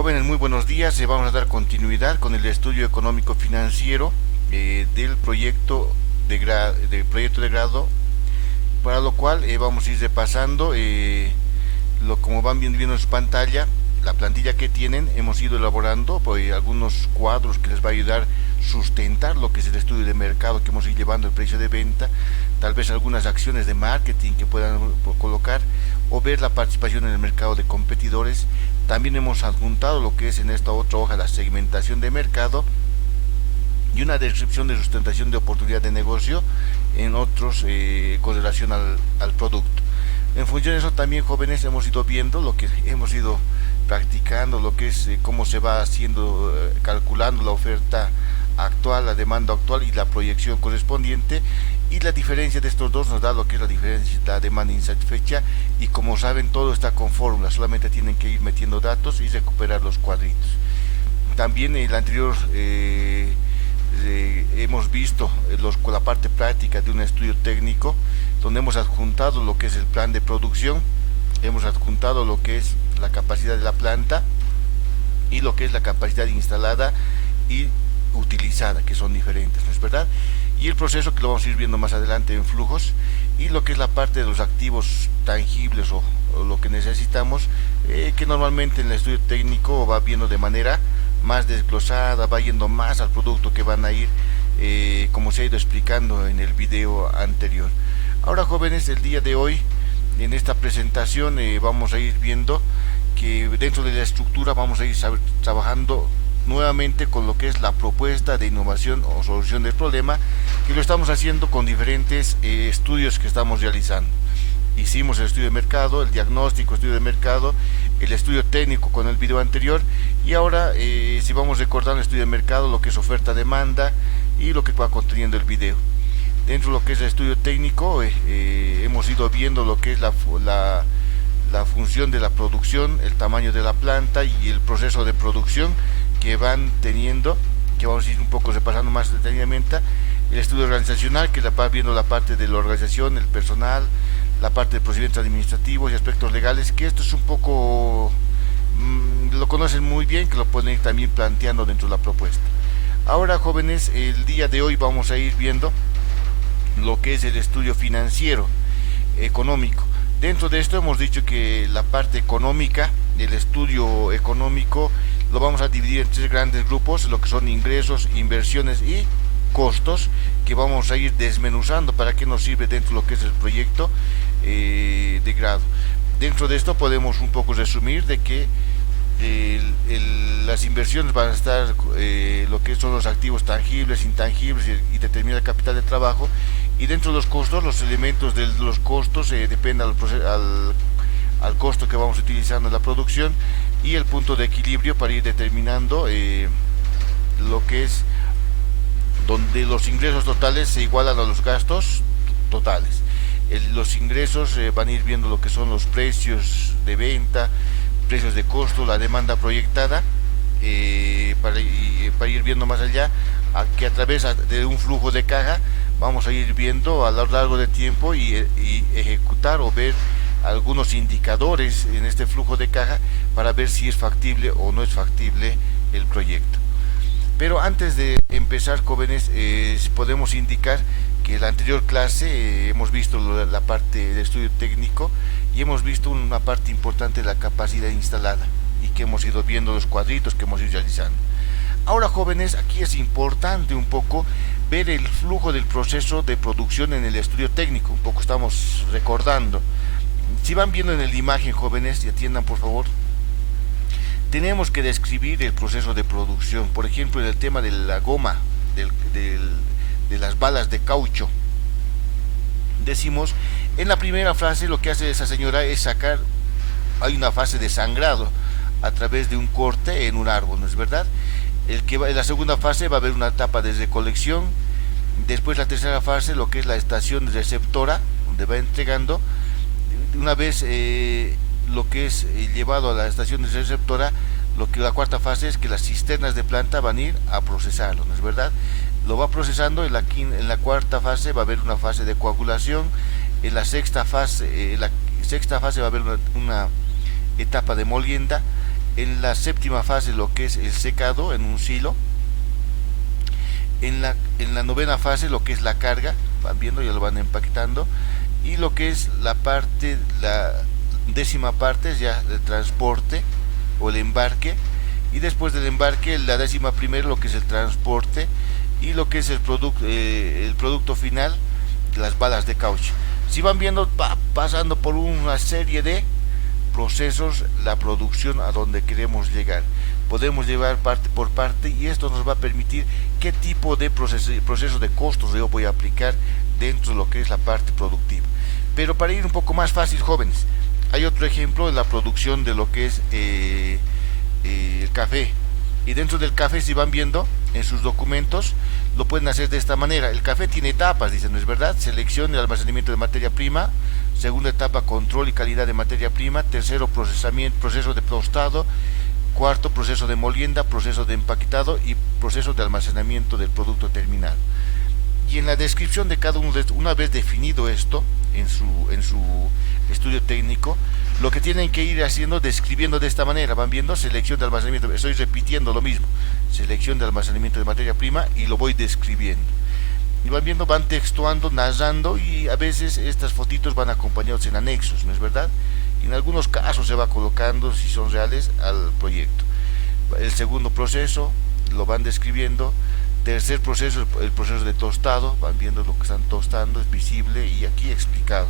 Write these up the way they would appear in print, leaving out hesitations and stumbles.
Jóvenes, muy buenos días. Vamos a dar continuidad con el estudio económico financiero del del proyecto de grado, para lo cual vamos a ir repasando, como van viendo en su pantalla, la plantilla que tienen. Hemos ido elaborando algunos cuadros que les va a ayudar a sustentar lo que es el estudio de mercado que hemos ido llevando, el precio de venta, tal vez algunas acciones de marketing que puedan colocar o ver la participación en el mercado de competidores. También hemos adjuntado lo que es en esta otra hoja la segmentación de mercado y una descripción de sustentación de oportunidad de negocio en otros con relación al producto. En función de eso también, jóvenes, hemos ido viendo lo que hemos ido practicando, lo que es cómo se va haciendo, calculando la oferta actual, la demanda actual y la proyección correspondiente, y la diferencia de estos dos nos da lo que es la diferencia de la demanda insatisfecha. Y como saben, todo está con fórmula, solamente tienen que ir metiendo datos y recuperar los cuadritos. También en el anterior hemos visto la parte práctica de un estudio técnico, donde hemos adjuntado lo que es el plan de producción, hemos adjuntado lo que es la capacidad de la planta y lo que es la capacidad instalada y utilizada, que son diferentes, ¿no es verdad? Y el proceso, que lo vamos a ir viendo más adelante en flujos, y lo que es la parte de los activos tangibles o lo que necesitamos, que normalmente en el estudio técnico va viendo de manera más desglosada, va yendo más al producto que van a ir, como se ha ido explicando en el video anterior. Ahora, jóvenes, el día de hoy en esta presentación vamos a ir viendo que dentro de la estructura vamos a ir trabajando nuevamente con lo que es la propuesta de innovación o solución del problema, que lo estamos haciendo con diferentes estudios que estamos realizando. Hicimos el estudio de mercado, el diagnóstico, estudio de mercado, el estudio técnico con el video anterior, y ahora si vamos recordando el estudio de mercado, lo que es oferta-demanda y lo que va conteniendo el video. Dentro de lo que es el estudio técnico hemos ido viendo lo que es la función de la producción, el tamaño de la planta y el proceso de producción que van teniendo, que vamos a ir un poco repasando más detenidamente. El estudio organizacional, que va viendo la parte de la organización, el personal, la parte de procedimientos administrativos y aspectos legales, que esto es un poco, lo conocen muy bien, que lo pueden ir también planteando dentro de la propuesta. Ahora, jóvenes, el día de hoy vamos a ir viendo lo que es el estudio financiero económico. Dentro de esto hemos dicho que la parte económica, el estudio económico, lo vamos a dividir en tres grandes grupos, lo que son ingresos, inversiones y costos, que vamos a ir desmenuzando para qué nos sirve dentro de lo que es el proyecto de grado. Dentro de esto podemos un poco resumir de que las inversiones van a estar lo que son los activos tangibles, intangibles y determina el capital de trabajo. Y dentro de los costos, los elementos de los costos dependen al costo que vamos utilizando en la producción, y el punto de equilibrio para ir determinando lo que es donde los ingresos totales se igualan a los gastos totales. Los ingresos van a ir viendo lo que son los precios de venta, precios de costo, la demanda proyectada, para ir viendo más allá, que a través de un flujo de caja vamos a ir viendo a lo largo del tiempo y ejecutar o ver algunos indicadores en este flujo de caja para ver si es factible o no es factible el proyecto. Pero antes de empezar, jóvenes, podemos indicar que en la anterior clase hemos visto la parte de estudio técnico y hemos visto una parte importante de la capacidad instalada, y que hemos ido viendo los cuadritos que hemos ido realizando. Ahora, jóvenes, aquí es importante un poco ver el flujo del proceso de producción en el estudio técnico. Un poco estamos recordando. Si van viendo en la imagen, jóvenes, y atiendan por favor, tenemos que describir el proceso de producción. Por ejemplo, en el tema de la goma, de las balas de caucho, decimos, en la primera fase lo que hace esa señora es sacar, hay una fase de sangrado a través de un corte en un árbol, ¿no es verdad? En la segunda fase va a haber una etapa de recolección. Después, la tercera fase, lo que es la estación receptora, donde va entregando. Una vez lo que es llevado a la estación receptora, la cuarta fase es que las cisternas de planta van a ir a procesarlo, ¿no es verdad? Lo va procesando. En la cuarta fase va a haber una fase de coagulación. En la sexta fase va a haber una etapa de molienda, En la séptima fase lo que es el secado en un silo. En la novena fase lo que es la carga, van viendo, ya lo van empaquetando. Y lo que es la décima parte es ya el transporte o el embarque. Y después del embarque, la décima primera, lo que es el transporte. Y lo que es el producto final, las balas de caucho. Si van viendo, va pasando por una serie de procesos la producción a donde queremos llegar. Podemos llevar parte por parte y esto nos va a permitir qué tipo de proceso de costos yo voy a aplicar dentro de lo que es la parte productiva. Pero para ir un poco más fácil, jóvenes, hay otro ejemplo en la producción de lo que es el café. Y dentro del café, si van viendo en sus documentos, lo pueden hacer de esta manera. El café tiene etapas, dicen, ¿no es verdad? Selección y almacenamiento de materia prima. Segunda etapa, control y calidad de materia prima. Tercero, procesamiento, proceso de tostado. Cuarto, proceso de molienda, proceso de empaquetado y proceso de almacenamiento del producto terminado. Y en la descripción de cada uno de estos, una vez definido esto en su estudio técnico, lo que tienen que ir haciendo, describiendo de esta manera, van viendo selección de almacenamiento, estoy repitiendo lo mismo, selección de almacenamiento de materia prima y lo voy describiendo. Y van viendo, van textuando, narrando y a veces estas fotitos van acompañados en anexos, ¿no es verdad? Y en algunos casos se va colocando, si son reales, al proyecto. El segundo proceso lo van describiendo. Tercer proceso, el proceso de tostado, van viendo lo que están tostando, es visible y aquí explicado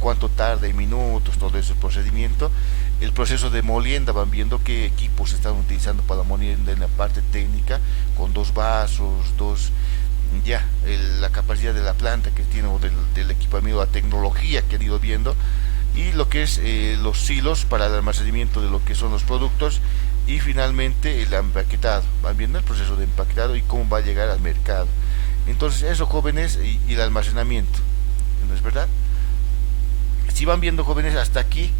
cuánto tarda en minutos, todo ese procedimiento. El proceso de molienda, van viendo qué equipos se están utilizando para la molienda en la parte técnica, con dos vasos, la capacidad de la planta que tiene, o del equipamiento, la tecnología que han ido viendo, y lo que es los silos para el almacenamiento de lo que son los productos, y finalmente el empaquetado, van viendo el proceso de empaquetado y cómo va a llegar al mercado. Entonces eso, jóvenes, y el almacenamiento, ¿no es verdad? Si van viendo, jóvenes, hasta aquí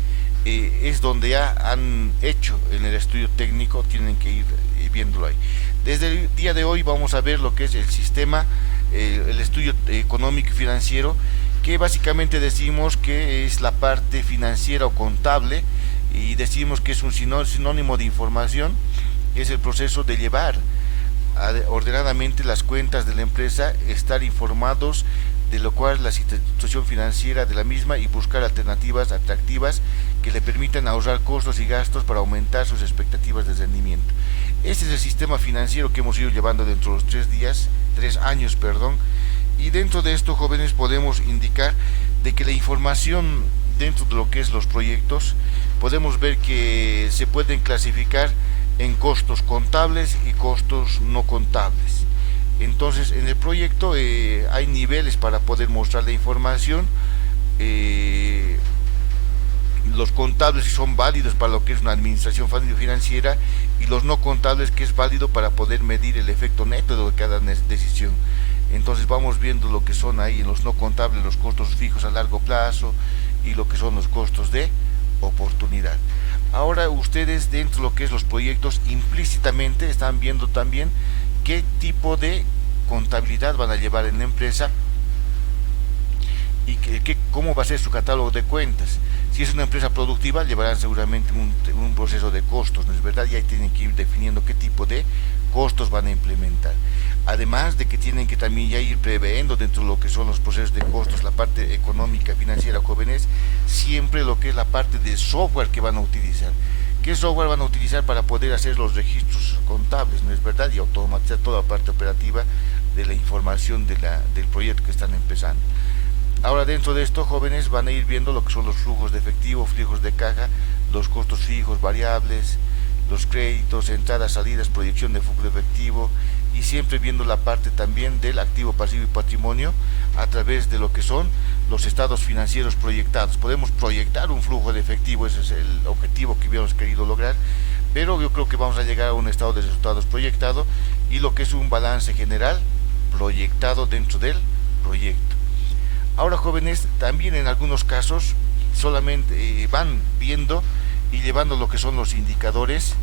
es donde ya han hecho en el estudio técnico, tienen que ir viéndolo ahí. Desde el día de hoy vamos a ver lo que es el sistema, el estudio económico y financiero, que básicamente decimos que es la parte financiera o contable, y decimos que es un sinónimo de información, que es el proceso de llevar ordenadamente las cuentas de la empresa, estar informados de lo cual la situación financiera de la misma y buscar alternativas atractivas que le permitan ahorrar costos y gastos para aumentar sus expectativas de rendimiento. Este es el sistema financiero que hemos ido llevando dentro de los 3 años, y dentro de esto, jóvenes, podemos indicar de que la información dentro de lo que es los proyectos, podemos ver que se pueden clasificar en costos contables y costos no contables. Entonces, en el proyecto hay niveles para poder mostrar la información. Los contables son válidos para lo que es una administración financiera, y los no contables, que es válido para poder medir el efecto neto de cada decisión. Entonces vamos viendo lo que son ahí en los no contables, los costos fijos a largo plazo y lo que son los costos de oportunidad. Ahora ustedes, dentro de lo que es los proyectos, implícitamente están viendo también qué tipo de contabilidad van a llevar en la empresa y cómo va a ser su catálogo de cuentas. Si es una empresa productiva, llevarán seguramente un proceso de costos, ¿no es verdad? Y ahí tienen que ir definiendo qué tipo de costos van a implementar. Además de que tienen que también ya ir previendo dentro de lo que son los procesos de costos, la parte económica, financiera, jóvenes, siempre lo que es la parte de software que van a utilizar. ¿Qué software van a utilizar para poder hacer los registros contables, no es verdad? Y automatizar toda la parte operativa de la información del proyecto que están empezando. Ahora, dentro de esto, jóvenes, van a ir viendo lo que son los flujos de efectivo, flujos de caja, los costos fijos, variables, los créditos, entradas, salidas, proyección de flujo de efectivo, y siempre viendo la parte también del activo, pasivo y patrimonio a través de lo que son los estados financieros proyectados. Podemos proyectar un flujo de efectivo, ese es el objetivo que habíamos querido lograr, pero yo creo que vamos a llegar a un estado de resultados proyectado y lo que es un balance general proyectado dentro del proyecto. Ahora, jóvenes, también en algunos casos solamente van viendo y llevando lo que son los indicadores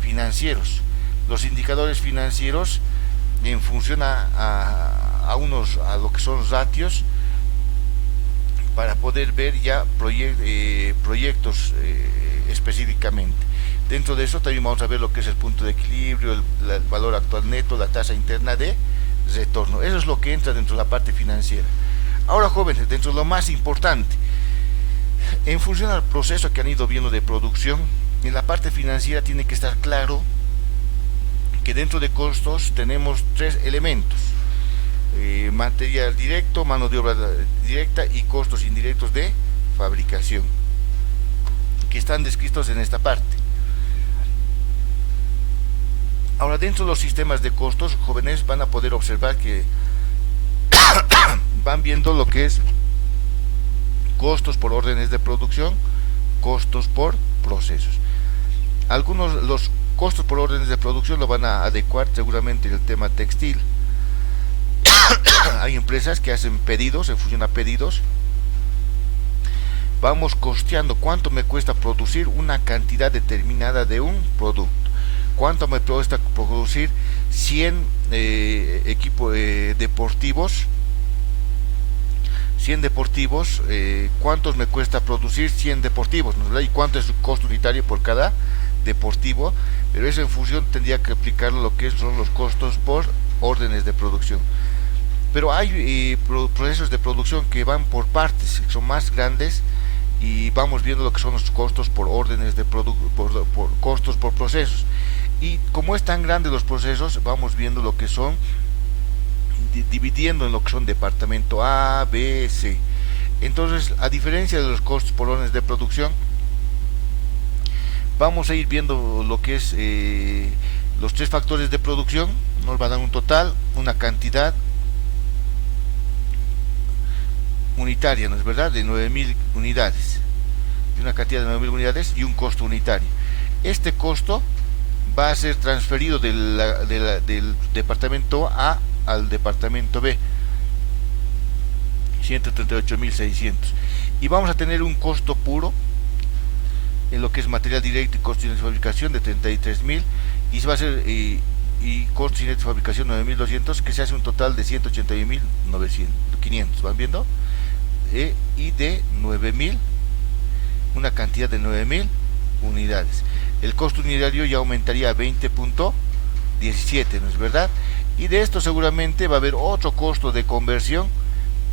financieros. Los indicadores financieros en función a lo que son ratios, para poder ver ya proyectos específicamente. Dentro de eso también vamos a ver lo que es el punto de equilibrio, el valor actual neto, la tasa interna de retorno. Eso es lo que entra dentro de la parte financiera. Ahora, jóvenes, dentro de lo más importante, en función al proceso que han ido viendo de producción, en la parte financiera tiene que estar claro que dentro de costos tenemos tres elementos: material directo, mano de obra directa y costos indirectos de fabricación, que están descritos en esta parte. Ahora, dentro de los sistemas de costos, jóvenes van a poder observar que van viendo lo que es costos por órdenes de producción, costos por procesos. Algunos, los costos por órdenes de producción lo van a adecuar seguramente en el tema textil. Hay empresas que hacen pedidos, en función a pedidos, vamos costeando cuánto me cuesta producir una cantidad determinada de un producto. ¿Cuánto me cuesta producir 100 equipos deportivos? 100 deportivos, ¿cuántos me cuesta producir 100 deportivos? ¿No? ¿Y cuánto es su costo unitario por cada deportivo? Pero eso en función tendría que aplicarlo lo que son los costos por órdenes de producción. Pero hay procesos de producción que van por partes, que son más grandes, y vamos viendo lo que son los costos por órdenes de por costos por procesos. Y como es tan grande los procesos, vamos viendo lo que son, dividiendo en lo que son departamento A, B, C. Entonces, a diferencia de los costos por órdenes de producción, vamos a ir viendo lo que es los tres factores de producción. Nos va a dar un total, una cantidad unitaria, ¿no es verdad?, de 9.000 unidades, y una cantidad de 9.000 unidades y un costo unitario. Este costo va a ser transferido del departamento A al departamento B, 138.600, y vamos a tener un costo puro en lo que es material directo y costos de fabricación de 33.000, y va a ser y costos de fabricación 9.200, que se hace un total de 181.500. ¿Van viendo? Y de 9.000, una cantidad de 9.000 unidades. El costo unitario ya aumentaría a 20.17, ¿no es verdad? Y de esto seguramente va a haber otro costo de conversión,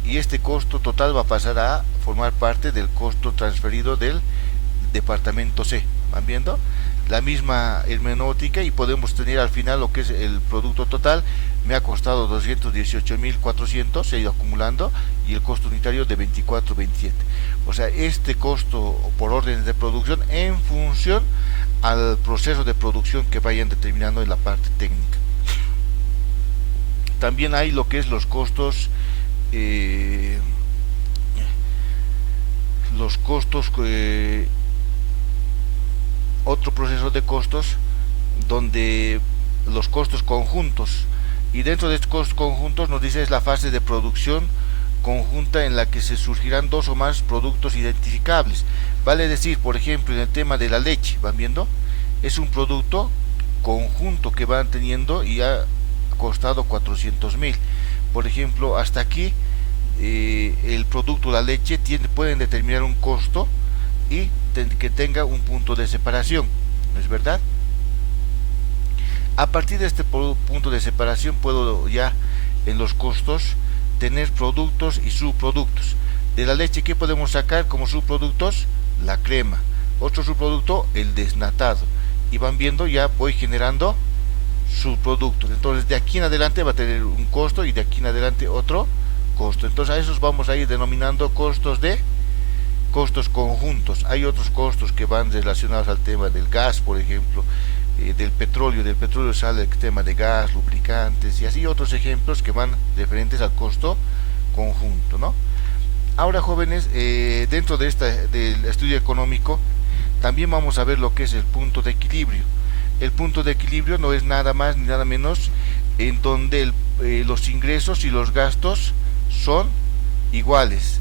y este costo total va a pasar a formar parte del costo transferido del departamento C. ¿Van viendo? La misma hermenéutica, y podemos tener al final lo que es el producto total. Me ha costado 218.400, se ha ido acumulando, y el costo unitario de 24.27. O sea, este costo por órdenes de producción en función al proceso de producción que vayan determinando en la parte técnica. También hay lo que es los costos, otro proceso de costos, donde los costos conjuntos, y dentro de estos costos conjuntos nos dice es la fase de producción conjunta en la que se surgirán dos o más productos identificables. Vale decir, por ejemplo, en el tema de la leche, ¿van viendo? Es un producto conjunto que van teniendo y ha costado 400.000. Por ejemplo, hasta aquí el producto, la leche, pueden determinar un costo y que tenga un punto de separación, ¿no es verdad? A partir de este punto de separación puedo ya en los costos tener productos y subproductos. De la leche, ¿qué podemos sacar como subproductos? La crema. Otro subproducto, el desnatado. Y van viendo, ya voy generando subproductos. Entonces de aquí en adelante va a tener un costo, y de aquí en adelante otro costo. Entonces a esos vamos a ir denominando costos conjuntos. Hay otros costos que van relacionados al tema del gas, por ejemplo, del petróleo sale el tema de gas, lubricantes, y así otros ejemplos que van referentes al costo conjunto, ¿no? Ahora, jóvenes, dentro de del estudio económico también vamos a ver lo que es el punto de equilibrio. El punto de equilibrio no es nada más ni nada menos en donde los ingresos y los gastos son iguales.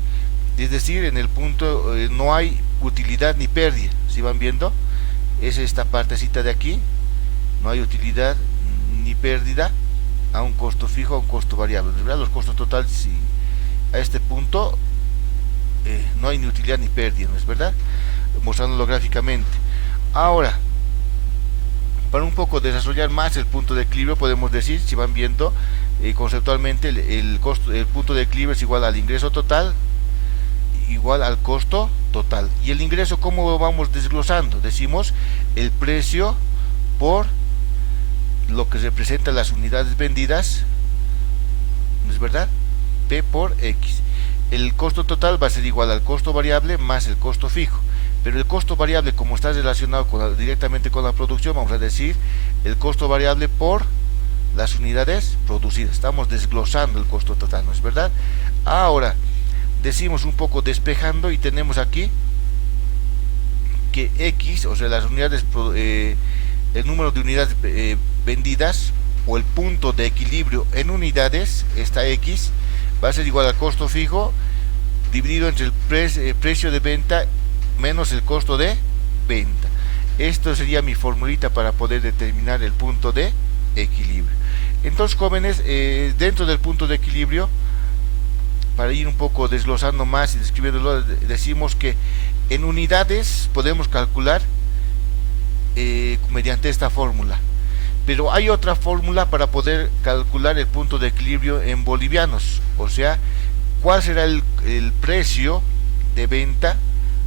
Es decir, en el punto no hay utilidad ni pérdida. ¿Sí van viendo? Es esta partecita de aquí. No hay utilidad ni pérdida a un costo fijo, a un costo variable. ¿Verdad? Los costos totales, sí, a este punto no hay ni utilidad ni pérdida, ¿no es verdad? Mostrándolo gráficamente. Ahora, Para un poco desarrollar más el punto de equilibrio, podemos decir, si van viendo conceptualmente, el punto de equilibrio es igual al ingreso total igual al costo total. Y el ingreso, ¿cómo lo vamos desglosando? Decimos el precio por lo que representa las unidades vendidas, ¿no es verdad? P por X. El costo total va a ser igual al costo variable más el costo fijo. Pero el costo variable, como está relacionado directamente con la producción, vamos a decir el costo variable por las unidades producidas. Estamos desglosando el costo total, ¿no es verdad? Ahora, decimos un poco despejando y tenemos aquí que X, o sea, las unidades, el número de unidades vendidas o el punto de equilibrio en unidades, esta X, va a ser igual al costo fijo dividido entre el precio de venta menos el costo de venta. Esto sería mi formulita para poder determinar el punto de equilibrio. Entonces, jóvenes, dentro del punto de equilibrio, para ir un poco desglosando más y describiéndolo, decimos que en unidades podemos calcular mediante esta fórmula. Pero hay otra fórmula para poder calcular el punto de equilibrio en bolivianos. O sea, cuál será el precio de venta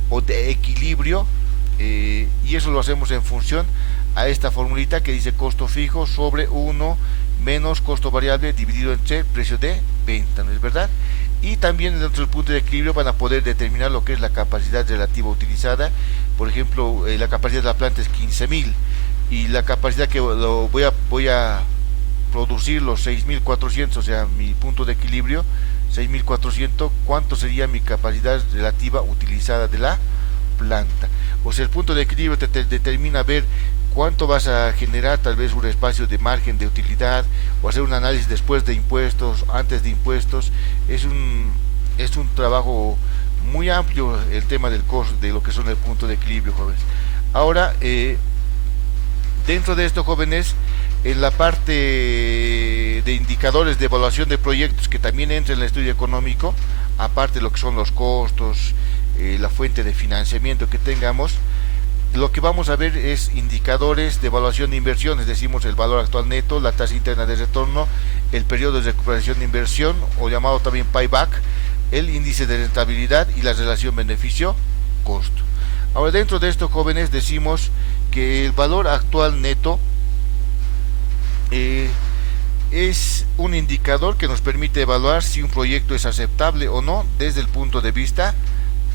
o de equilibrio, y eso lo hacemos en función a esta formulita que dice costo fijo sobre 1 menos costo variable dividido entre precio de venta, ¿no es verdad? Y también dentro del punto de equilibrio van a poder determinar lo que es la capacidad relativa utilizada. Por ejemplo, la capacidad de la planta es 15.000 y la capacidad que voy a producir los 6.400, o sea, mi punto de equilibrio 6.400, ¿cuánto sería mi capacidad relativa utilizada de la planta? O sea, el punto de equilibrio te determina ver cuánto vas a generar, tal vez un espacio de margen de utilidad, o hacer un análisis después de impuestos, antes de impuestos. Es un trabajo muy amplio el tema del costo, de lo que son el punto de equilibrio, jóvenes. Ahora, dentro de esto, jóvenes, en la parte de indicadores de evaluación de proyectos que también entra en el estudio económico, aparte de lo que son los costos, la fuente de financiamiento que tengamos, lo que vamos a ver es indicadores de evaluación de inversiones. Decimos el valor actual neto, la tasa interna de retorno, el periodo de recuperación de inversión, o llamado también payback, el índice de rentabilidad y la relación beneficio-costo. Ahora, dentro de esto, jóvenes, decimos que el valor actual neto es un indicador que nos permite evaluar si un proyecto es aceptable o no desde el punto de vista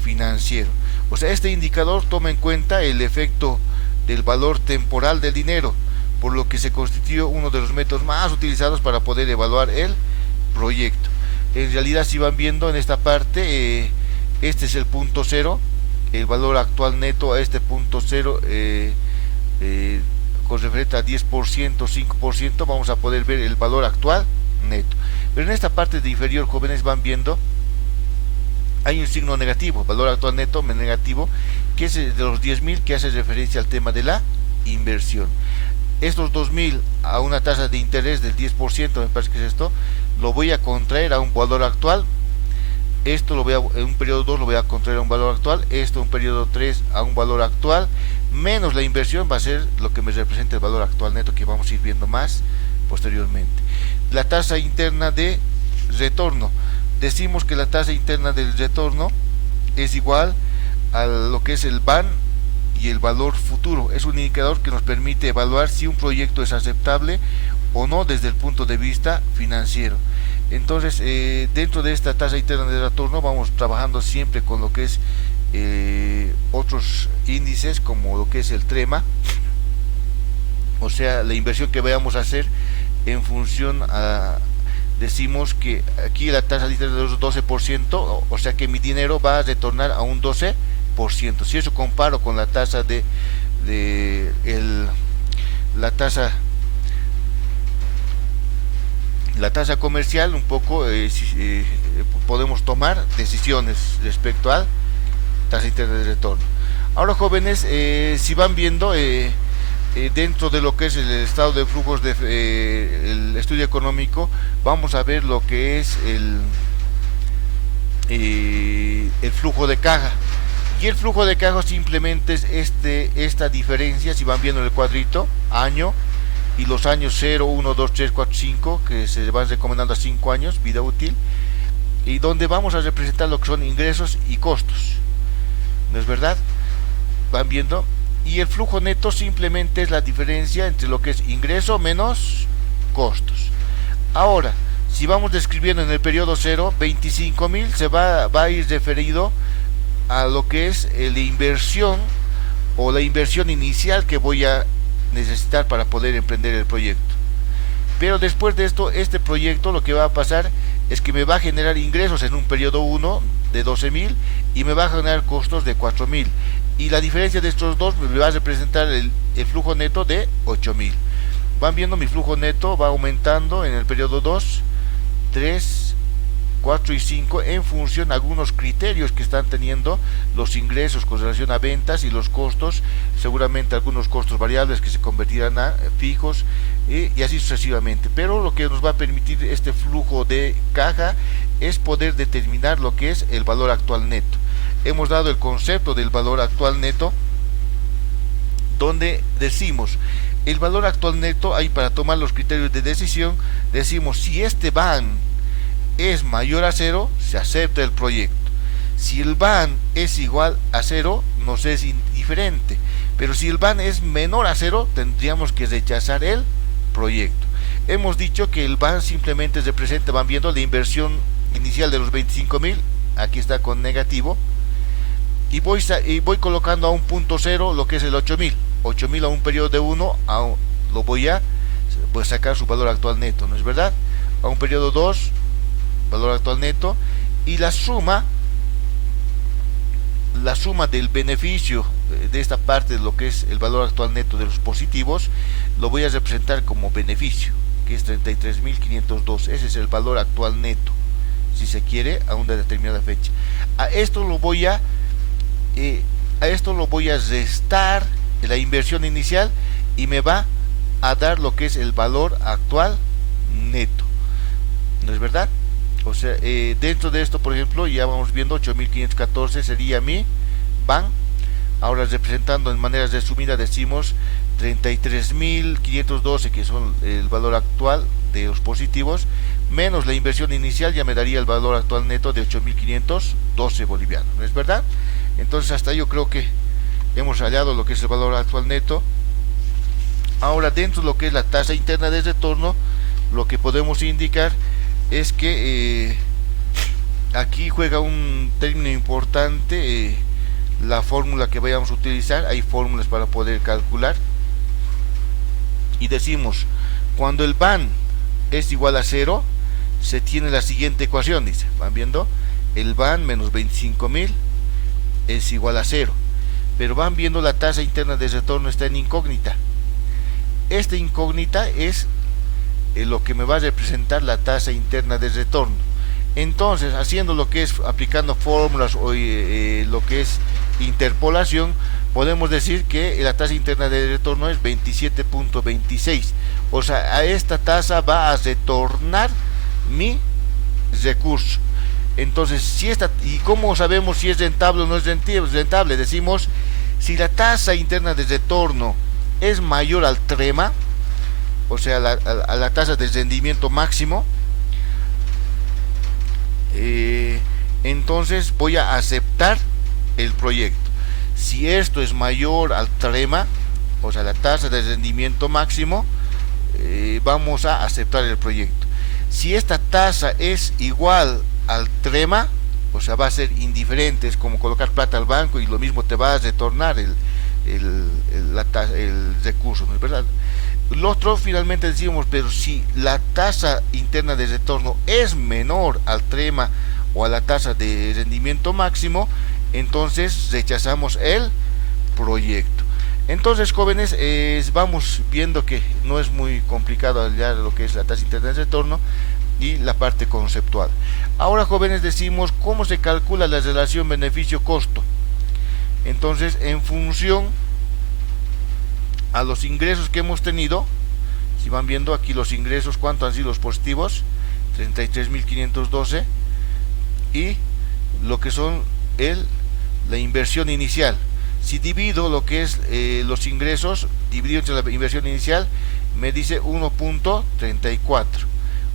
financiero. O sea, este indicador toma en cuenta el efecto del valor temporal del dinero, por lo que se constituyó uno de los métodos más utilizados para poder evaluar el proyecto. En realidad, si van viendo en esta parte, este es el punto cero, el valor actual neto a este punto cero, con referencia a 10%, 5%, vamos a poder ver el valor actual neto. Pero en esta parte de inferior, jóvenes, van viendo, hay un signo negativo, valor actual neto negativo, que es de los 10.000, que hace referencia al tema de la inversión. Estos 2.000 a una tasa de interés del 10%, me parece que es esto, lo voy a contraer a un valor actual. Esto en un periodo 2 lo voy a contraer a un valor actual, esto en un periodo 3 a un valor actual, menos la inversión va a ser lo que me representa el valor actual neto, que vamos a ir viendo más posteriormente. La tasa interna de retorno. Decimos que la tasa interna del retorno es igual a lo que es el VAN y el valor futuro. Es un indicador que nos permite evaluar si un proyecto es aceptable o no desde el punto de vista financiero. Entonces, dentro de esta tasa interna de retorno vamos trabajando siempre con lo que es otros índices, como lo que es el TREMA, o sea, la inversión que vayamos a hacer en función a... Decimos que aquí la tasa interna es 12%, o sea que mi dinero va a retornar a un 12%. Si eso comparo con la tasa la tasa comercial, un poco podemos tomar decisiones respecto a tasa interna de retorno. Ahora, jóvenes, si van viendo, dentro de lo que es el estado de flujos el estudio económico, vamos a ver lo que es el flujo de caja. Y el flujo de caja simplemente es esta diferencia, si van viendo en el cuadrito, año, y los años 0, 1, 2, 3, 4, 5, que se van recomendando a 5 años, vida útil, y donde vamos a representar lo que son ingresos y costos. ¿No es verdad? Van viendo. Y el flujo neto simplemente es la diferencia entre lo que es ingreso menos costos. Ahora, si vamos describiendo en el periodo 0, 25.000 se va a ir referido a lo que es la inversión o la inversión inicial que voy a necesitar para poder emprender el proyecto. Pero después de esto, este proyecto lo que va a pasar es que me va a generar ingresos en un periodo 1 de 12.000 y me va a generar costos de 4.000. Y la diferencia de estos dos me va a representar el flujo neto de 8.000. Van viendo, mi flujo neto va aumentando en el periodo 2, 3, 4 y 5 en función de algunos criterios que están teniendo los ingresos con relación a ventas y los costos, seguramente algunos costos variables que se convertirán a fijos y así sucesivamente. Pero lo que nos va a permitir este flujo de caja es poder determinar lo que es el valor actual neto. Hemos dado el concepto del valor actual neto, donde decimos el valor actual neto, ahí para tomar los criterios de decisión, decimos si este van es mayor a 0, se acepta el proyecto. Si el van es igual a 0, nos es indiferente. Pero si el van es menor a 0, tendríamos que rechazar el proyecto. Hemos dicho que el van simplemente representa, van viendo, la inversión inicial de los 25.000, aquí está con negativo, y voy colocando a un punto 0 lo que es el 8.000. 8.000 a un periodo de 1, lo voy a sacar su valor actual neto, ¿no es verdad? A un periodo 2, valor actual neto, y la suma del beneficio de esta parte de lo que es el valor actual neto de los positivos, lo voy a representar como beneficio, que es 33.502. Ese es el valor actual neto, si se quiere, a una determinada fecha. A esto lo voy a restar la inversión inicial y me va a dar lo que es el valor actual neto, ¿no es verdad? O sea, dentro de esto, por ejemplo, ya vamos viendo 8.514 sería mi van. Ahora, representando en manera resumida, decimos 33.512, que son el valor actual de los positivos, menos la inversión inicial, ya me daría el valor actual neto de 8.512 bolivianos, ¿no es verdad? Entonces, hasta yo creo que hemos hallado lo que es el valor actual neto. Ahora, dentro de lo que es la tasa interna de retorno, lo que podemos indicar es que aquí juega un término importante, la fórmula que vayamos a utilizar. Hay fórmulas para poder calcular, y decimos, cuando el van es igual a 0, se tiene la siguiente ecuación, dice, van viendo, el van menos 25.000 es igual a 0, pero van viendo, la tasa interna de retorno está en incógnita. Esta incógnita es lo que me va a representar la tasa interna de retorno. Entonces, haciendo lo que es, aplicando fórmulas o lo que es interpolación, podemos decir que la tasa interna de retorno es 27.26. O sea, a esta tasa va a retornar mi recurso. Entonces, si ¿y cómo sabemos si es rentable o no es rentable? Decimos, si la tasa interna de retorno es mayor al trema, o sea, a la tasa de rendimiento máximo, entonces voy a aceptar el proyecto. Si esto es mayor al trema, o sea, la tasa de rendimiento máximo, vamos a aceptar el proyecto. Si esta tasa es igual al trema, o sea, va a ser indiferente, es como colocar plata al banco y lo mismo te va a retornar el recurso, ¿no es verdad? Lo otro, finalmente decimos, pero si la tasa interna de retorno es menor al trema o a la tasa de rendimiento máximo, entonces rechazamos el proyecto. Entonces, jóvenes, vamos viendo que no es muy complicado hallar lo que es la tasa interna de retorno y la parte conceptual. Ahora, jóvenes, decimos cómo se calcula la relación beneficio-costo. Entonces, en función a los ingresos que hemos tenido, si van viendo aquí los ingresos, ¿cuánto han sido los positivos? 33.512, y lo que son la inversión inicial. Si divido lo que es los ingresos dividido entre la inversión inicial, me dice 1.34.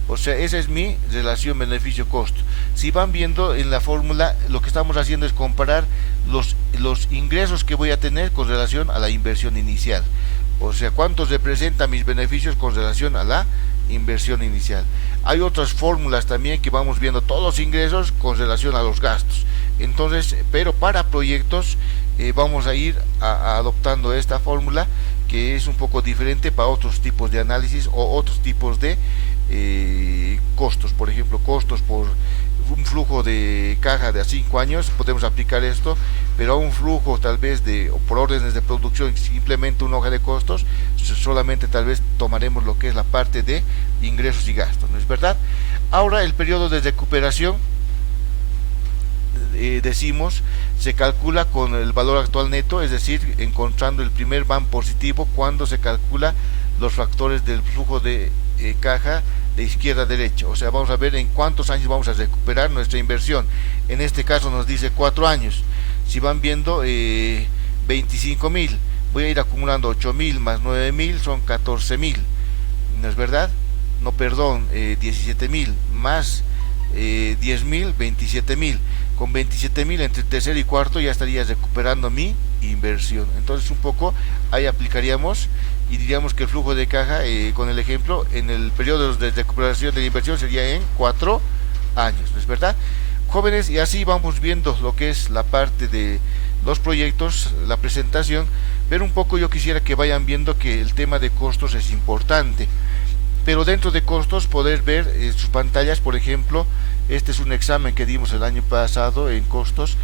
O sea, esa es mi relación beneficio-costo. Si van viendo en la fórmula, lo que estamos haciendo es comparar los ingresos que voy a tener con relación a la inversión inicial. O sea, cuántos representan mis beneficios con relación a la inversión inicial. Hay otras fórmulas también que vamos viendo todos los ingresos con relación a los gastos. Entonces, pero para proyectos vamos a ir adoptando esta fórmula, que es un poco diferente para otros tipos de análisis o otros tipos de costos. Por ejemplo, costos por un flujo de caja de a 5 años, podemos aplicar esto, pero a un flujo tal vez por órdenes de producción, simplemente una hoja de costos, solamente tal vez tomaremos lo que es la parte de ingresos y gastos, ¿no es verdad? Ahora el periodo de recuperación, decimos, se calcula con el valor actual neto, es decir, encontrando el primer van positivo cuando se calcula los factores del flujo de caja de izquierda a derecha. O sea, vamos a ver en cuántos años vamos a recuperar nuestra inversión. En este caso nos dice 4 años. Si van viendo 25.000, voy a ir acumulando 8.000 más 9.000 son 14.000, ¿no es verdad? No, perdón, 17.000 más 10.000, 27.000. Con 27.000 entre tercero y cuarto ya estaría recuperando mi inversión. Entonces un poco ahí aplicaríamos y diríamos que el flujo de caja, con el ejemplo, en el periodo de recuperación de la inversión sería en 4 años, ¿no es verdad? Jóvenes, y así vamos viendo lo que es la parte de los proyectos, la presentación, pero un poco yo quisiera que vayan viendo que el tema de costos es importante, pero dentro de costos poder ver sus pantallas. Por ejemplo, este es un examen que dimos el año pasado en costos.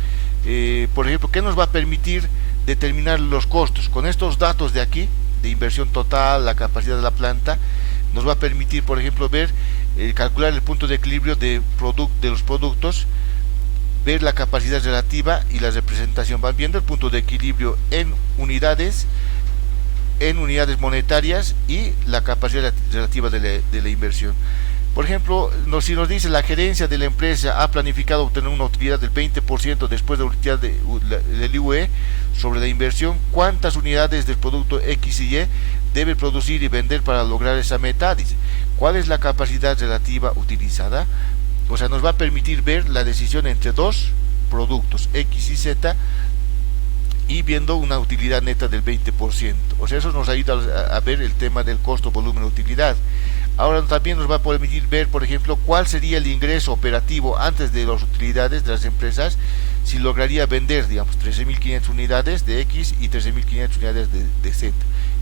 Por ejemplo, ¿qué nos va a permitir determinar los costos? Con estos datos de aquí, de inversión total, la capacidad de la planta, nos va a permitir, por ejemplo, ver, calcular el punto de equilibrio de los productos, ver la capacidad relativa y la representación. Van viendo el punto de equilibrio en unidades monetarias y la capacidad relativa de la inversión. Por ejemplo, si nos dice la gerencia de la empresa ha planificado obtener una utilidad del 20% después de la utilidad del IUE sobre la inversión, ¿cuántas unidades del producto X y Y debe producir y vender para lograr esa meta? Dice, ¿cuál es la capacidad relativa utilizada? O sea, nos va a permitir ver la decisión entre dos productos X y Z y viendo una utilidad neta del 20%. O sea, eso nos ayuda a ver el tema del costo, volumen, utilidad. Ahora también nos va a permitir ver, por ejemplo, cuál sería el ingreso operativo antes de las utilidades de las empresas si lograría vender, digamos, 13.500 unidades de X y 13.500 unidades de Z.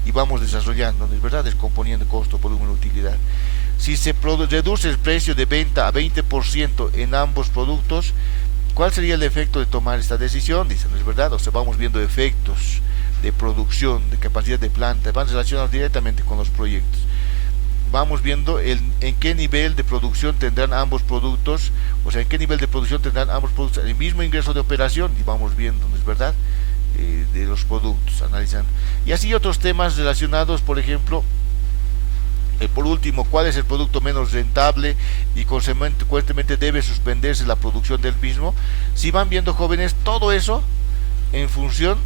Y vamos desarrollando, ¿no es verdad? Descomponiendo costo, volumen, utilidad. Si se reduce el precio de venta a 20% en ambos productos, ¿cuál sería el efecto de tomar esta decisión? Dice, ¿no es verdad? O sea, vamos viendo efectos de producción, de capacidad de planta, van relacionados directamente con los proyectos. Vamos viendo en qué nivel de producción tendrán ambos productos, o sea, en qué nivel de producción tendrán ambos productos el mismo ingreso de operación, y vamos viendo, ¿no es verdad?, de los productos, analizando. Y así otros temas relacionados, por ejemplo, por último, cuál es el producto menos rentable y consecuentemente debe suspenderse la producción del mismo. Si van viendo, jóvenes, todo eso en función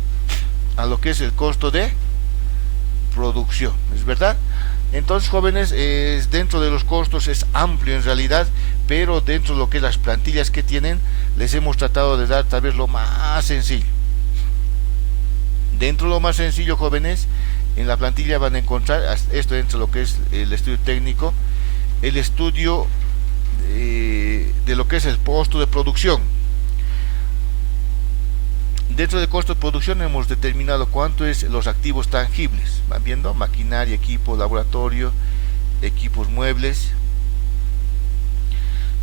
a lo que es el costo de producción, ¿es verdad? Entonces, jóvenes, dentro de los costos es amplio en realidad, pero dentro de lo que es las plantillas que tienen, les hemos tratado de dar tal vez lo más sencillo. Dentro de lo más sencillo, jóvenes, en la plantilla van a encontrar esto dentro de lo que es el estudio técnico, el estudio de lo que es el costo de producción. Dentro del costo de producción hemos determinado cuánto es los activos tangibles. ¿Van viendo? Maquinaria, equipo, laboratorio, equipos muebles.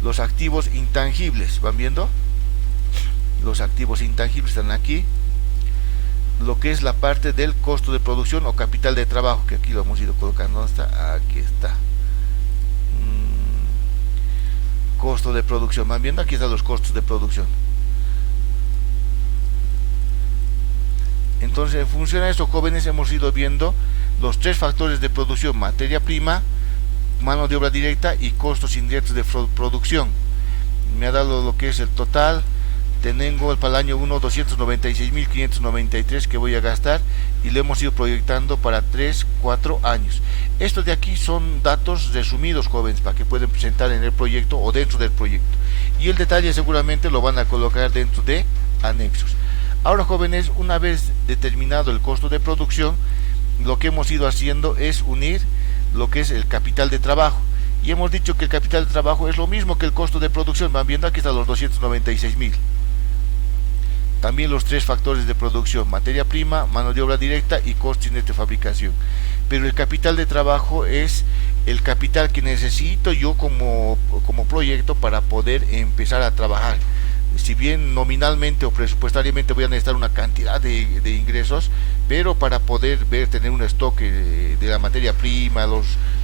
Los activos intangibles, ¿van viendo? Los activos intangibles están aquí. Lo que es la parte del costo de producción o capital de trabajo, que aquí lo hemos ido colocando. ¿Dónde está? Aquí está. Costo de producción, ¿van viendo? Aquí están los costos de producción. Entonces, en función a esto, jóvenes, hemos ido viendo los 3 factores de producción: materia prima, mano de obra directa y costos indirectos de producción. Me ha dado lo que es el total, tengo para el año 1 296.593 que voy a gastar y lo hemos ido proyectando para 3, 4 años. Estos de aquí son datos resumidos, jóvenes, para que puedan presentar en el proyecto o dentro del proyecto. Y el detalle seguramente lo van a colocar dentro de anexos. Ahora, jóvenes, una vez determinado el costo de producción, lo que hemos ido haciendo es unir lo que es el capital de trabajo. Y hemos dicho que el capital de trabajo es lo mismo que el costo de producción. Van viendo, aquí están los 296.000. También los tres factores de producción: materia prima, mano de obra directa y costes netos de fabricación. Pero el capital de trabajo es el capital que necesito yo como proyecto para poder empezar a trabajar. Si bien nominalmente o presupuestariamente voy a necesitar una cantidad de ingresos, pero para poder tener un stock de la materia prima,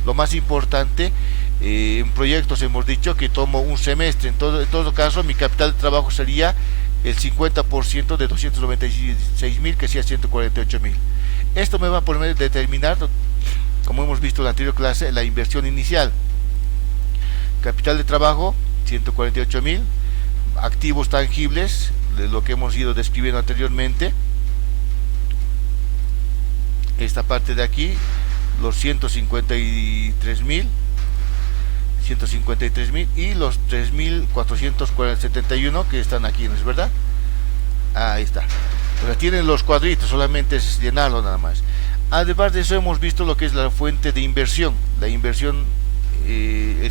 lo más importante, en proyectos hemos dicho que tomo un semestre. En todo caso, mi capital de trabajo sería el 50% de 296.000, que sea 148.000. Esto me va a poner determinar, como hemos visto en la anterior clase, la inversión inicial. Capital de trabajo, 148.000. Activos tangibles, de lo que hemos ido describiendo anteriormente. Esta parte de aquí, los 153.000 y los 3.471 que están aquí, ¿no es verdad? Ahí está. Pero tienen los cuadritos, solamente es llenarlo nada más. Además de eso, hemos visto lo que es la fuente de inversión, el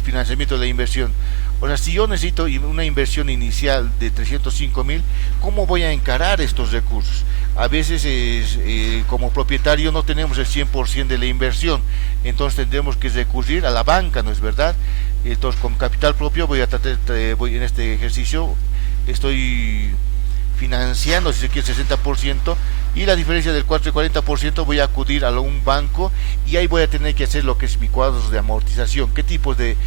financiamiento de la inversión. O sea, si yo necesito una inversión inicial de 305.000, ¿cómo voy a encarar estos recursos? A veces como propietario no tenemos el 100% de la inversión, entonces tendremos que recurrir a la banca, ¿no es verdad? Entonces, con capital propio voy en este ejercicio estoy financiando, si se quiere, 60%, y la diferencia del 4 y 40% voy a acudir a un banco, y ahí voy a tener que hacer lo que es mi cuadro de amortización. ¿Qué tipo de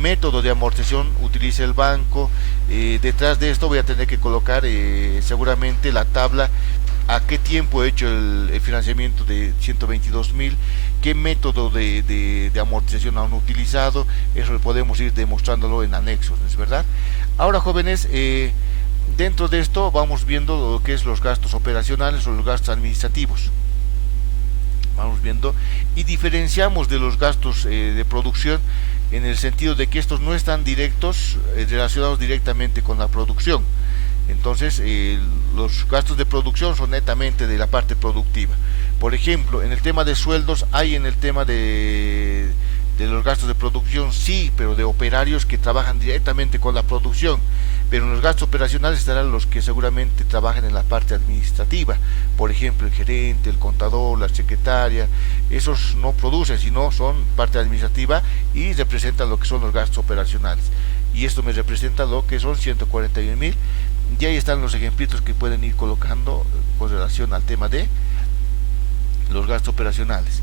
método de amortización utiliza el banco? Detrás de esto voy a tener que colocar seguramente la tabla: a qué tiempo he hecho el financiamiento de 122.000, qué método de amortización han utilizado. Eso podemos ir demostrándolo en anexos, ¿no es verdad? Ahora, jóvenes, dentro de esto vamos viendo lo que es los gastos operacionales o los gastos administrativos. Vamos viendo y diferenciamos de los gastos de producción, en el sentido de que estos no están relacionados directamente con la producción. Entonces, los gastos de producción son netamente de la parte productiva. Por ejemplo, en el tema de sueldos, hay en el tema de los gastos de producción, sí, pero de operarios que trabajan directamente con la producción. Pero en los gastos operacionales estarán los que seguramente trabajan en la parte administrativa. Por ejemplo, el gerente, el contador, la secretaria. Esos no producen, sino son parte administrativa y representan lo que son los gastos operacionales. Y esto me representa lo que son 141.000. Y ahí están los ejemplitos que pueden ir colocando con relación al tema de los gastos operacionales.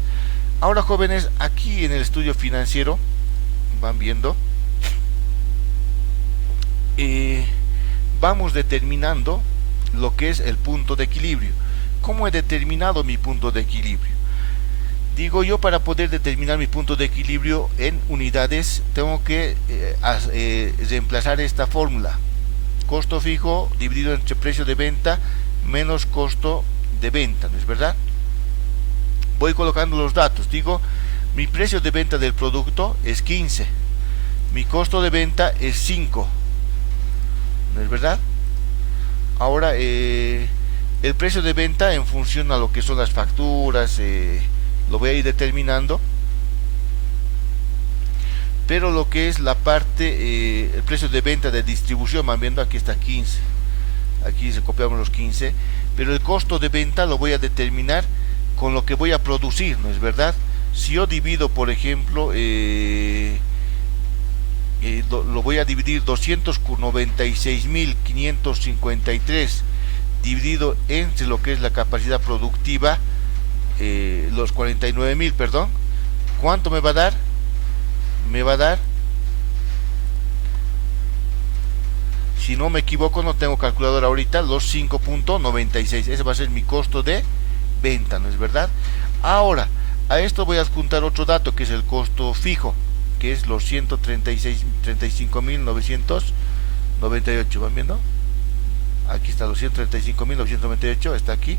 Ahora, jóvenes, aquí en el estudio financiero van viendo, vamos determinando lo que es el punto de equilibrio. ¿Cómo he determinado mi punto de equilibrio? Digo yo, para poder determinar mi punto de equilibrio en unidades, tengo que reemplazar esta fórmula: costo fijo dividido entre precio de venta menos costo de venta, ¿no es verdad? Voy colocando los datos. Digo, mi precio de venta del producto es 15, mi costo de venta es 5, ¿no es verdad? Ahora, el precio de venta, en función a lo que son las facturas, lo voy a ir determinando. Pero lo que es la parte, el precio de venta de distribución, van viendo, aquí está 15, aquí se copiamos los 15, pero el costo de venta lo voy a determinar con lo que voy a producir, ¿no es verdad? Si yo divido, por ejemplo, lo voy a dividir 296.553 dividido entre lo que es la capacidad productiva, los 49.000, perdón, ¿cuánto me va a dar? Me va a dar, si no me equivoco, no tengo calculadora ahorita, los 5.96. Ese va a ser mi costo de venta, ¿no es verdad? Ahora, a esto voy a adjuntar otro dato, que es el costo fijo, que es los 135.998. ¿Van viendo? aquí está los 135.998, está aquí,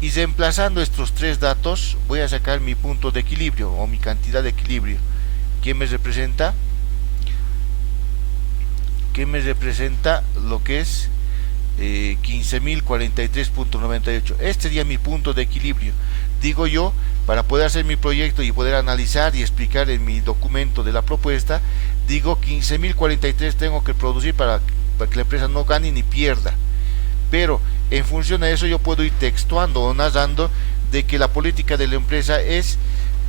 y reemplazando estos tres datos voy a sacar mi punto de equilibrio o mi cantidad de equilibrio, que me representa lo que es 15.043.98. Este sería mi punto de equilibrio, digo yo, para poder hacer mi proyecto y poder analizar y explicar en mi documento de la propuesta. Digo 15.043 tengo que producir para que la empresa no gane ni pierda, pero en función de eso yo puedo ir textuando o narrando de que la política de la empresa es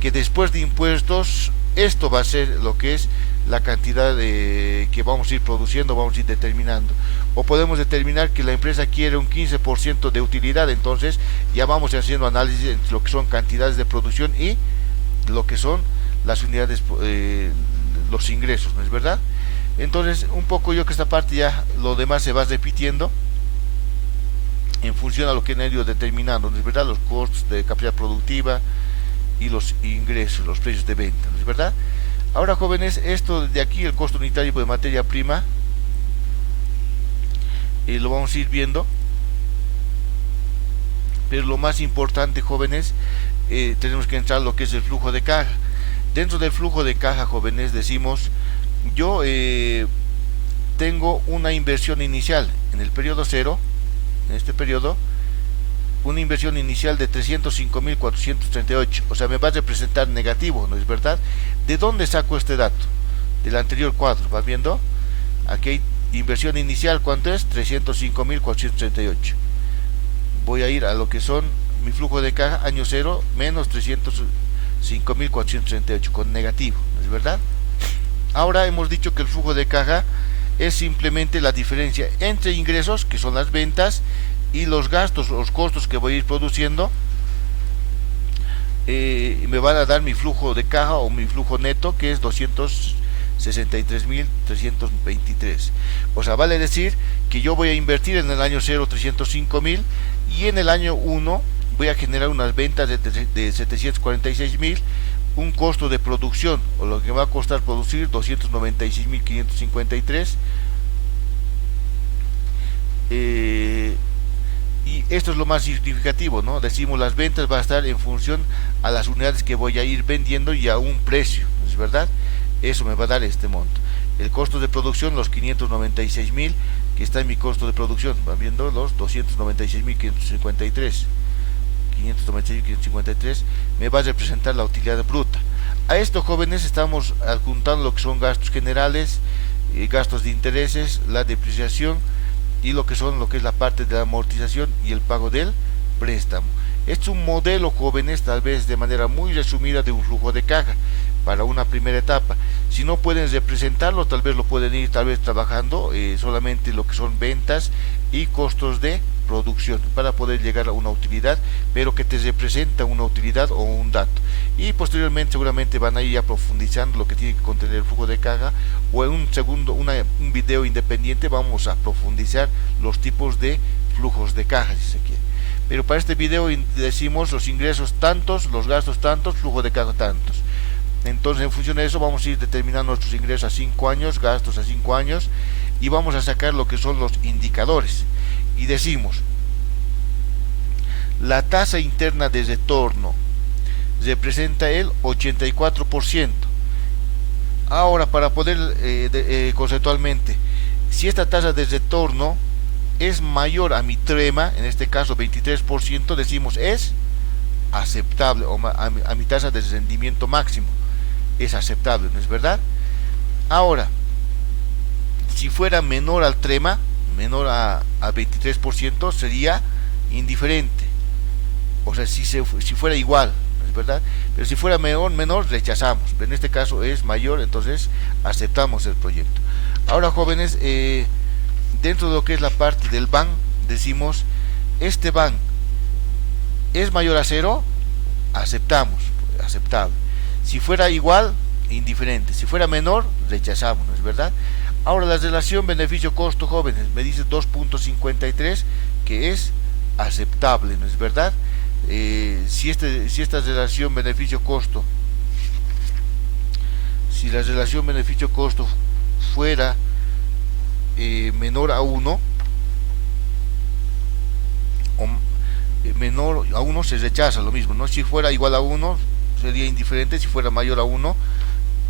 que después de impuestos esto va a ser lo que es la cantidad que vamos a ir produciendo, vamos a ir determinando. O podemos determinar que la empresa quiere un 15% de utilidad, entonces ya vamos haciendo análisis entre lo que son cantidades de producción y lo que son las unidades, los ingresos, ¿no es verdad? Entonces un poco yo que esta parte ya lo demás se va repitiendo en función a lo que han ido determinando, ¿no es verdad? Los costos de capacidad productiva y los ingresos, los precios de venta, ¿no es verdad? Ahora, jóvenes, esto de aquí, el costo unitario de materia prima, lo vamos a ir viendo, pero lo más importante, jóvenes, tenemos que entrar a lo que es el flujo de caja. Dentro del flujo de caja, jóvenes, decimos, yo tengo una inversión inicial en el periodo 0, en este periodo, una inversión inicial de 305.438, o sea, me va a representar negativo, ¿no es verdad? ¿De dónde saco este dato? Del anterior cuadro, ¿vas viendo? Aquí hay inversión inicial, ¿cuánto es? 305.438. Voy a ir a lo que son mi flujo de caja, año 0, menos 305.438, con negativo, ¿no es verdad? Ahora hemos dicho que el flujo de caja es simplemente la diferencia entre ingresos, que son las ventas, y los gastos, los costos que voy a ir produciendo. Me van a dar mi flujo de caja o mi flujo neto, que es 263.323. O sea, vale decir que yo voy a invertir en el año 0 305.000 y en el año 1 voy a generar unas ventas de 746.000, un costo de producción, o lo que va a costar producir, 296.553. Y esto es lo más significativo, ¿no? Decimos las ventas va a estar en función a las unidades que voy a ir vendiendo y a un precio, ¿no es verdad? Eso me va a dar este monto. El costo de producción, los 596.000, que está en mi costo de producción, van viendo los 296.553. 596.553 me va a representar la utilidad bruta. A esto, jóvenes, estamos adjuntando lo que son gastos generales, gastos de intereses, la depreciación y lo que es la parte de la amortización y el pago del préstamo. Este es un modelo, jóvenes, tal vez de manera muy resumida, de un flujo de caja para una primera etapa. Si no pueden representarlo, tal vez lo pueden ir trabajando solamente lo que son ventas y costos de producción para poder llegar a una utilidad, pero que te representa una utilidad o un dato. Y posteriormente seguramente van a ir ya profundizando lo que tiene que contener el flujo de caja, o en un video independiente vamos a profundizar los tipos de flujos de caja, si se quiere. Pero para este video decimos los ingresos tantos, los gastos tantos, flujo de caja tantos. Entonces, en función de eso vamos a ir determinando nuestros ingresos a 5 años, gastos a 5 años, y vamos a sacar lo que son los indicadores. Y decimos, la tasa interna de retorno representa el 84%. Ahora, para poder conceptualmente, si esta tasa de retorno es mayor a mi trema, en este caso 23%, decimos es aceptable, o a mi tasa de rendimiento máximo es aceptable, ¿no es verdad? Ahora, si fuera menor al trema, menor a 23%, sería indiferente. O sea, si fuera igual, ¿no es verdad? Pero si fuera menor, rechazamos. Pero en este caso es mayor, entonces aceptamos el proyecto. Ahora, jóvenes, dentro de lo que es la parte del BAN, decimos, este BAN es mayor a 0, aceptamos, aceptable. Si fuera igual, indiferente. Si fuera menor, rechazamos, ¿no es verdad? Ahora, la relación beneficio-costo, jóvenes, me dice 2.53, que es aceptable, ¿no es verdad? Si esta relación beneficio-costo, si la relación beneficio-costo fuera menor a 1, menor a 1 se rechaza lo mismo, ¿no? Si fuera igual a 1 sería indiferente, si fuera mayor a 1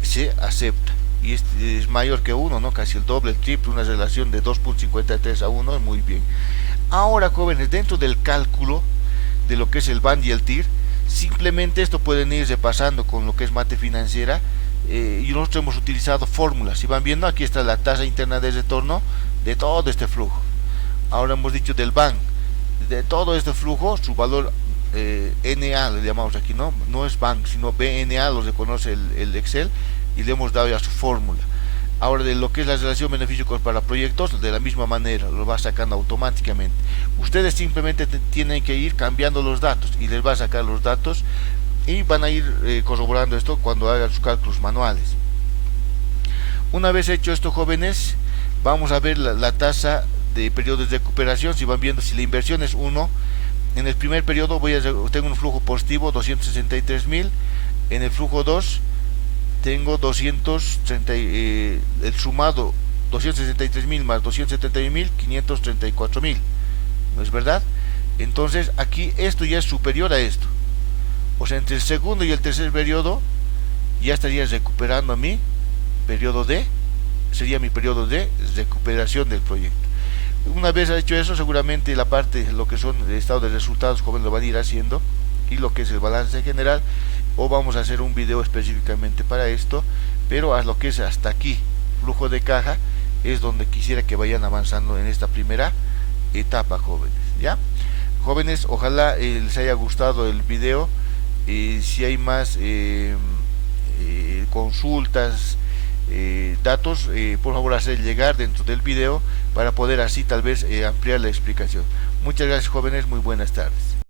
se acepta. Y este es mayor que 1, ¿no? Casi el doble, el triple, una relación de 2.53 a 1, muy bien. Ahora, jóvenes, dentro del cálculo de lo que es el band y el TIR, simplemente esto pueden ir repasando con lo que es mate financiera, y nosotros hemos utilizado fórmulas. Si van viendo, aquí está la tasa interna de retorno de todo este flujo. Ahora hemos dicho del band, de todo este flujo, su valor NA le llamamos aquí, no es band, sino BNA, lo reconoce el Excel, y le hemos dado ya su fórmula. Ahora, de lo que es la relación beneficio para proyectos, de la misma manera lo va sacando automáticamente. Ustedes simplemente tienen que ir cambiando los datos y les va a sacar los datos, y van a ir corroborando esto cuando hagan sus cálculos manuales. Una vez hecho esto, jóvenes, vamos a ver la tasa de periodos de recuperación. Si van viendo, si la inversión es 1, en el primer periodo tengo un flujo positivo 263.000, en el flujo 2 tengo 230, el sumado 263.000 más 271.000, 534.000, ¿no es verdad? Entonces aquí esto ya es superior a esto, o sea, entre el segundo y el tercer periodo ya estaría recuperando mi periodo D, sería mi periodo de recuperación del proyecto. Una vez hecho eso, seguramente la parte, lo que son el estado de resultados, jóvenes, lo van a ir haciendo, y lo que es el balance general, o vamos a hacer un video específicamente para esto, pero a lo que es hasta aquí, flujo de caja, es donde quisiera que vayan avanzando en esta primera etapa, jóvenes, ¿ya? Jóvenes, ojalá les haya gustado el video. Si hay más consultas, datos, por favor hacer llegar dentro del video para poder así tal vez ampliar la explicación. Muchas gracias, jóvenes, muy buenas tardes.